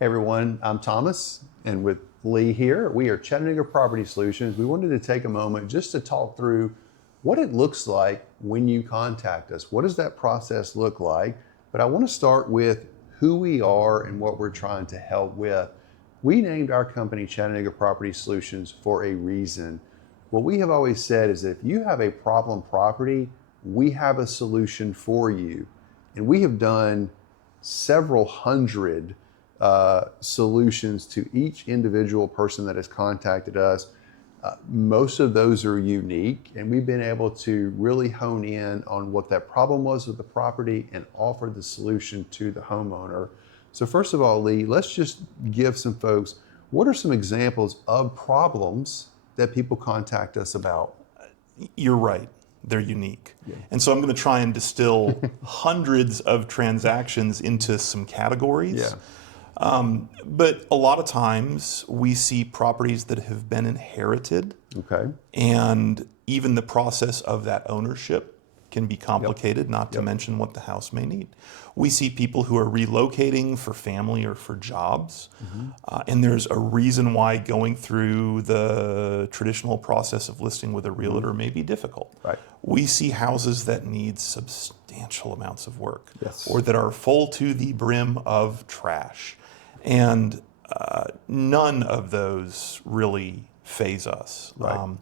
Hey everyone, I'm Thomas, and with Lee here, we are Chattanooga Property Solutions. We wanted to take a moment just to talk through what it looks like when you contact us. What does that process look like? But I want to start with who we are and what we're trying to help with. We named our company Chattanooga Property Solutions for a reason. What we have always said is if you have a problem property, we have a solution for you. And we have done several hundred solutions to each individual person that has contacted us. Most of those are unique, and we've been able to really hone in on what that problem was with the property and offer the solution to the homeowner. So first of all, Lee, let's just give some folks, what are some examples of problems that people contact us about? You're right. They're unique. Yeah. And so I'm going to try and distill hundreds of transactions into some categories. Yeah. But a lot of times we see properties that have been inherited. Okay. And even the process of that ownership can be complicated, Yep. not to mention what the house may need. We see people who are relocating for family or for jobs. Mm-hmm. And there's a reason why going through the traditional process of listing with a realtor may be difficult. Right. We see houses that need substantial amounts of work, yes, or that are full to the brim of trash. And none of those really faze us. Right.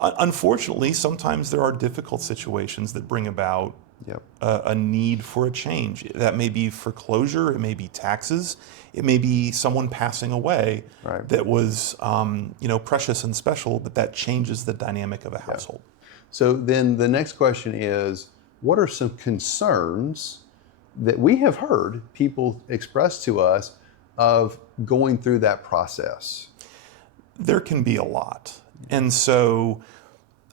Unfortunately, sometimes there are difficult situations that bring about Yep. a need for a change. That may be foreclosure, it may be taxes, it may be someone passing away. Right. That was precious and special, but that changes the dynamic of a household. Yeah. So then the next question is, what are some concerns that we have heard people express to us of going through that process? There can be a lot. And so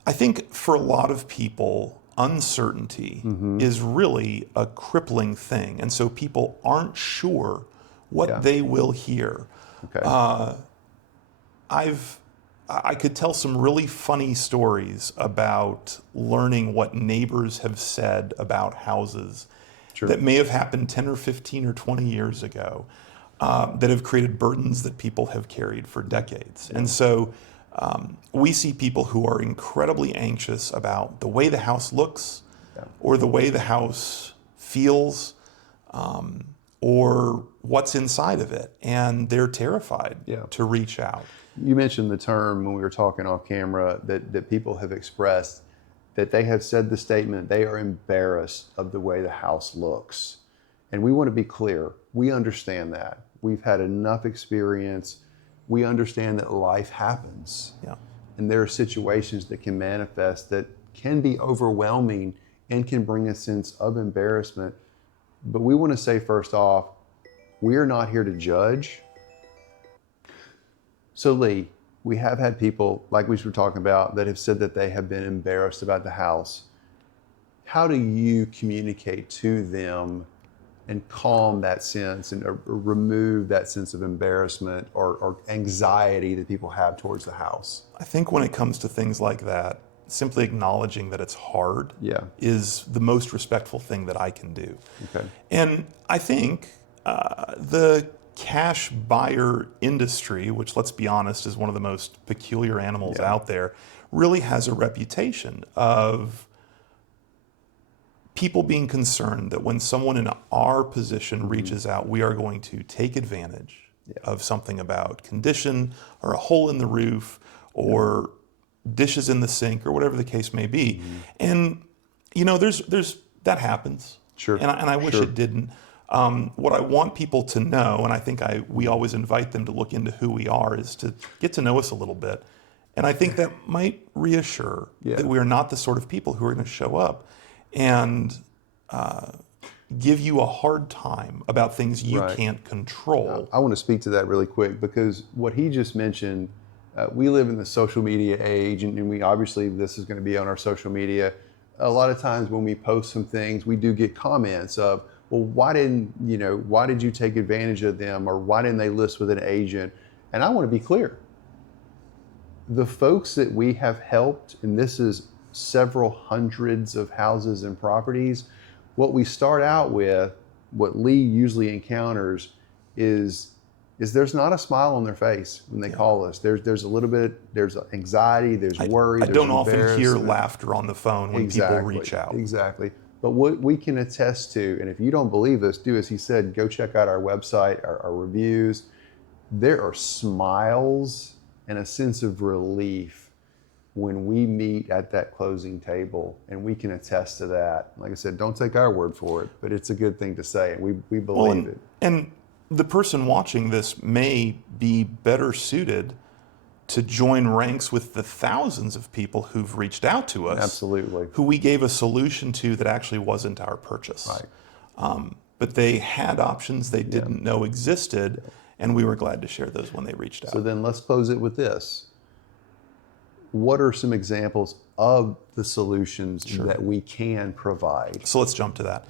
I think for a lot of people, uncertainty is really a crippling thing. And so people aren't sure what they will hear. Okay. I could tell some really funny stories about learning what neighbors have said about houses that may have happened 10 or 15 or 20 years ago that have created burdens that people have carried for decades. And so we see people who are incredibly anxious about the way the house looks or the way the house feels or what's inside of it. And they're terrified to reach out. You mentioned the term when we were talking off camera that people have expressed that they have said the statement, they are embarrassed of the way the house looks. And we want to be clear, we understand that. We've had enough experience. We understand that life happens. Yeah. And there are situations that can manifest that can be overwhelming and can bring a sense of embarrassment. But we want to say first off, we are not here to judge. So Lee, we have had people, like we were talking about, that have said that they have been embarrassed about the house. How do you communicate to them and calm that sense and remove that sense of embarrassment or anxiety that people have towards the house? I think when it comes to things like that, simply acknowledging that it's hard is the most respectful thing that I can do. Okay. And I think the cash buyer industry, which let's be honest is one of the most peculiar animals out there, really has a reputation of people being concerned that when someone in our position reaches out, we are going to take advantage of something about condition or a hole in the roof or dishes in the sink or whatever the case may be. And there's that happens. Sure. And I wish it didn't. What I want people to know, and I think we always invite them to look into who we are, is to get to know us a little bit. And I think that might reassure that we are not the sort of people who are going to show up and give you a hard time about things you can't control. I want to speak to that really quick because what he just mentioned, we live in the social media age, and we obviously this is going to be on our social media. A lot of times when we post some things, we do get comments of, well, why did you take advantage of them, or why didn't they list with an agent? And I want to be clear. The folks that we have helped, and this is several hundreds of houses and properties, what we start out with, what Lee usually encounters is is there's not a smile on their face when they call us. There's a little bit, there's anxiety, there's worry, I there's don't often hear embarrassment. laughter on the phone when people reach out. Exactly. But what we can attest to, and if you don't believe us, do as he said, go check out our website, our reviews. There are smiles and a sense of relief when we meet at that closing table, and we can attest to that. Like I said, don't take our word for it, but it's a good thing to say, and we believe it. And the person watching this may be better suited to join ranks with the thousands of people who've reached out to us. Absolutely. Who we gave a solution to that actually wasn't our purchase. Right. But they had options they didn't know existed, and we were glad to share those when they reached out. So then let's close it with this. What are some examples of the solutions that we can provide? So let's jump to that.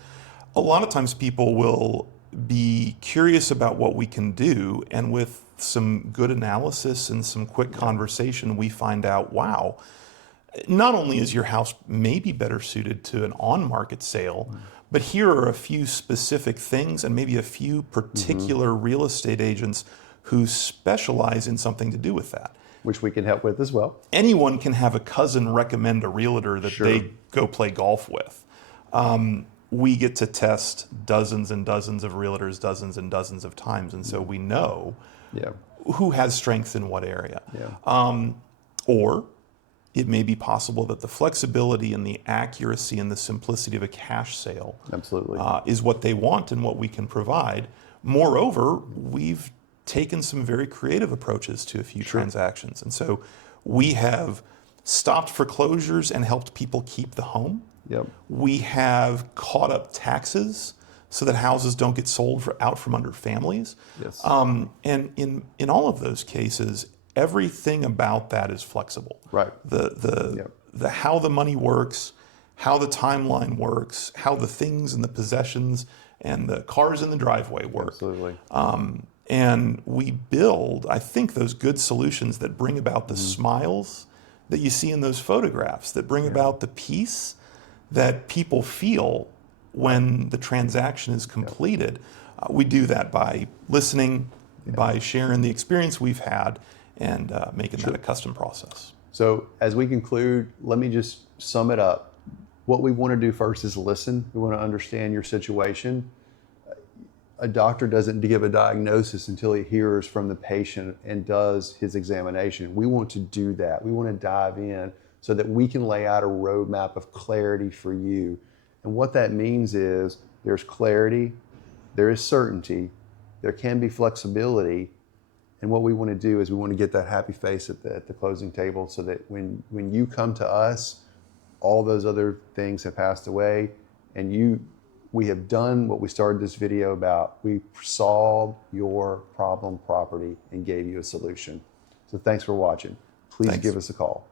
A lot of times people will be curious about what we can do, and with some good analysis and some quick conversation, we find out, wow, not only is your house maybe better suited to an on-market sale, but here are a few specific things and maybe a few particular real estate agents who specialize in something to do with that. Which we can help with as well. Anyone can have a cousin recommend a realtor that they go play golf with. We get to test dozens and dozens of realtors dozens and dozens of times, and so we know who has strength in what area. Or it may be possible that the flexibility and the accuracy and the simplicity of a cash sale is what they want and what we can provide. Moreover, we've taken some very creative approaches to a few transactions. And so we have stopped foreclosures and helped people keep the home. We have caught up taxes so that houses don't get sold out from under families. And in all of those cases, everything about that is flexible. The how the money works, how the timeline works, how the things and the possessions and the cars in the driveway work. And we build, I think, those good solutions that bring about the smiles that you see in those photographs, that bring about the peace that people feel when the transaction is completed. We do that by listening, by sharing the experience we've had, and making that a custom process. So as we conclude, let me just sum it up. What we want to do first is listen. We want to understand your situation. A doctor doesn't give a diagnosis until he hears from the patient and does his examination. We want to do that. We want to dive in so that we can lay out a roadmap of clarity for you. And what that means is there's clarity, there is certainty, there can be flexibility. And what we want to do is we want to get that happy face at the closing table so that when you come to us, all those other things have passed away, and we have done what we started this video about. We solved your problem property and gave you a solution. So thanks for watching. Please give us a call.